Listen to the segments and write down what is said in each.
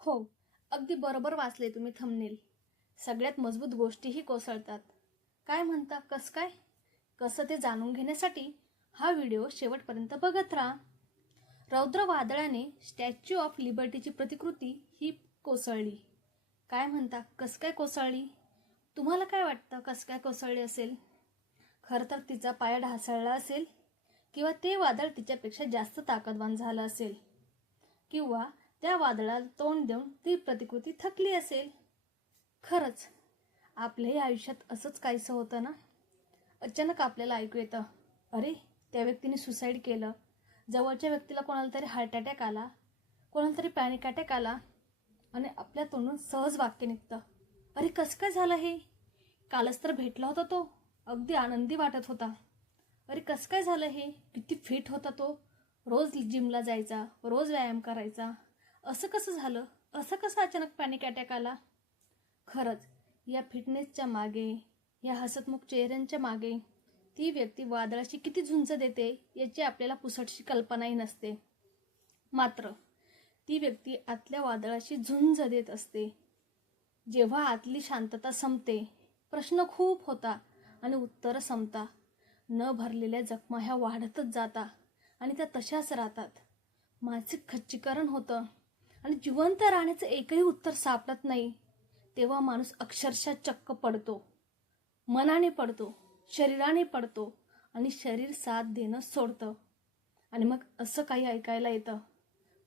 हो, अगदी बरोबर वाचले तुम्ही थंबनेल. सगळ्यात मजबूत गोष्टीही कोसळतात. काय म्हणता, कसं काय? कसं ते जाणून घेण्यासाठी हा व्हिडिओ शेवटपर्यंत बघत राहा. रौद्र वादळाने स्टॅच्यू ऑफ लिबर्टीची प्रतिकृती ही कोसळली. काय म्हणता, कसं काय कोसळली? तुम्हाला काय वाटतं, कसं काय कोसळली असेल? खरं तर तिचा पाय ढासळला असेल, किंवा ते वादळ तिच्यापेक्षा जास्त ताकदवान झालं असेल, किंवा त्या वादळाला तोंड देऊन ती प्रतिकृती थकली असेल. खरंच आपल्याही आयुष्यात असंच काहीसं होतं ना. अचानक आपल्याला ऐकू येतं, अरे त्या व्यक्तीने सुसाईड केलं. जवळच्या व्यक्तीला कोणाला तरी हार्ट अटॅक आला, कोणाला तरी पॅनिक अटॅक आला, आणि आपल्या तोंडून सहज वाक्य निघतं, अरे कसं काय झालं हे? कालच तर भेटला होता तो, अगदी आनंदी वाटत होता. अरे कसं काय झालं हे? किती फिट होता तो, रोज जिमला जायचा, रोज व्यायाम करायचा. असं कसं झालं? असं कसं अचानक पॅनिक अटॅक आला? खरंच या फिटनेसच्या मागे, या हसतमुख चेहऱ्यांच्या मागे ती व्यक्ती वादळाशी किती झुंज देते याची आपल्याला पुसटशी कल्पनाही नसते. मात्र ती व्यक्ती आतल्या वादळाशी झुंज देत असते. जेव्हा आतली शांतता संपते, प्रश्न खूप होता आणि उत्तरं संपता. न भरलेल्या जखमा ह्या वाढतच जाता आणि त्या तशाच राहतात. मानसिक खच्चीकरण होतं आणि जिवंत राहण्याचं एकही उत्तर सापडत नाही. तेव्हा माणूस अक्षरशः चक्क पडतो. मनाने पडतो, शरीराने पडतो, आणि शरीर साथ देणं सोडतं. आणि मग असं काही ऐकायला येतं.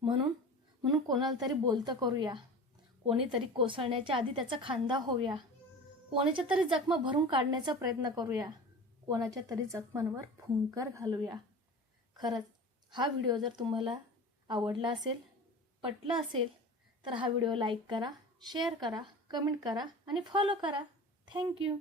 म्हणून म्हणून कोणाला तरी बोलतं करूया. कोणीतरी कोसळण्याच्या आधी त्याचा खांदा होऊया. कोणाच्या तरी जखमा भरून काढण्याचा प्रयत्न करूया. कोणाच्या तरी जखमांवर फुंकर घालूया. खरंच हा व्हिडिओ जर तुम्हाला आवडला असेल, पटला असेल, तर हा व्हिडिओ लाईक करा, शेअर करा, कमेंट करा आणि फॉलो करा. थँक्यू.